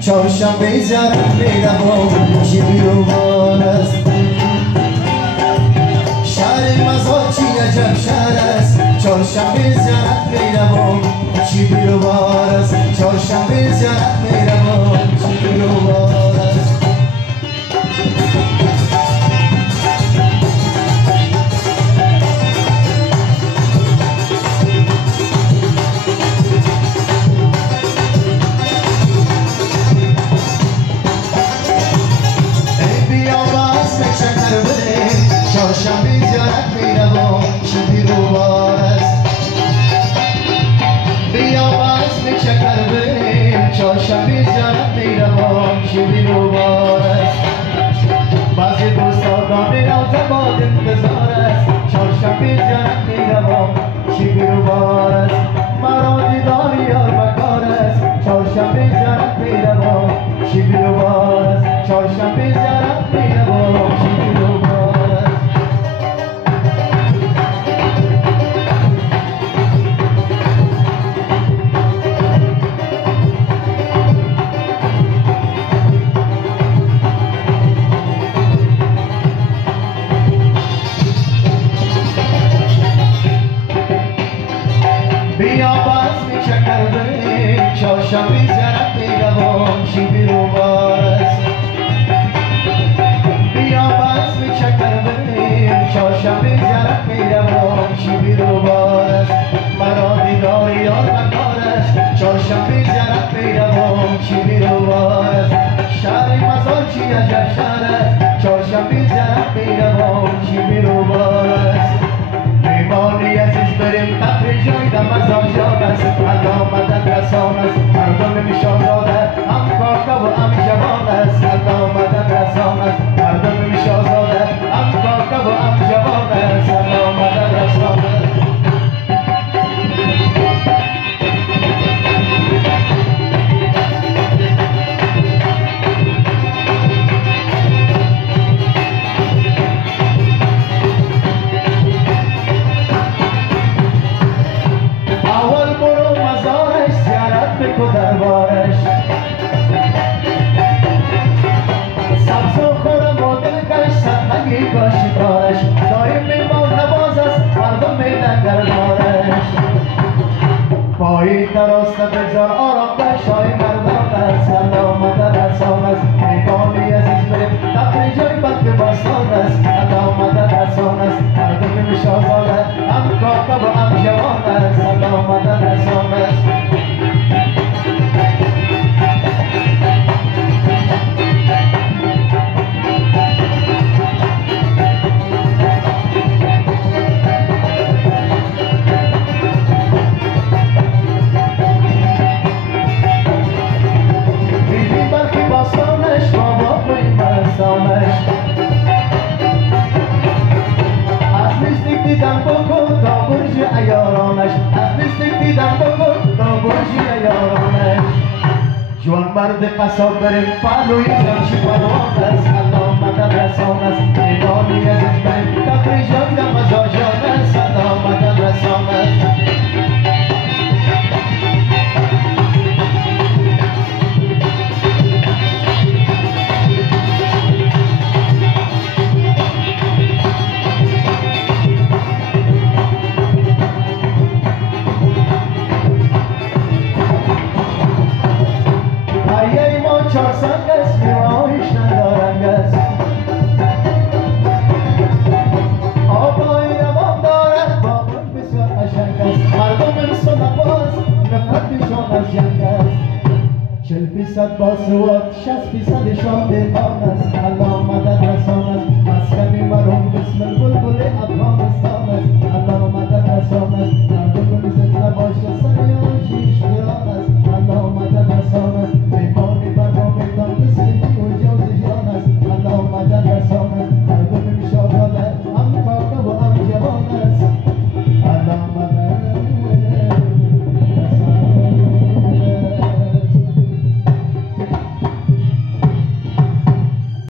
چهارشنبه زیارت میروم چی بیروبار است شهر مزار چی عجب شهر است چهارشنبه زیارت میروم چی بیروبار است چهارشنبه زیارت میروم چی بیروبار است چهارشنبه زیارت میروم چی بیروبار است بیا بزم شکر بریم چهارشنبه زیارت میروم چی بیروبار است بعضی دوستان نازباد انتظار است چهارشنبه زیارت میروم چی بیروبار است مرا دیدار یار بکار است چهارشنبه زیارت میروم چی بیروبار است چهارشنبه زیارت میروم چی بیروبار بیا بزم شکر بریم چهارشنبه زیارت میروم چی بیروبار است بیا بزم شکر بریم چهارشنبه زیارت میروم چی بیروبار است مرا دیدار یار بکار است چهارشنبه زیارت میروم چی بیروبار است شهر مزار چی عجب شهر است چهارشنبه زیارت میروم چی بیروبار است میمانی عزیز بریم تفریح جای دم مزار جان است الله مدد رسان است مردم میشازاده هم کاکا و هم جوان است الله مدد رسان است مردم میشازاده هم کاکا و هم جوان است الله مدد رسان است دربارش سبز و خورم و دلکش سرمگی کاشیکارش دایم میمان نواز است مردم میدن گردارش پایی دراسته بگذار آرام در شای مردان است الله مدد رسان است میمانی عزیز بریم تفریح جای بلکه باستان است الله مدد رسان است مردم میشازاده هم کاکا و هم جوان است الله مدد رسان است جوان مرد قصاب بریم پهلوی زنشی پروان است الله مدد رسان است میمانی عزیز بریم تفریح جای دم مزار جان است الله مدد رسان است فیصد باسواد 60%شان دهقان است الله مدد رسان است مسکن مرحوم بسم البلبل افغانستان است الله مدد رسان است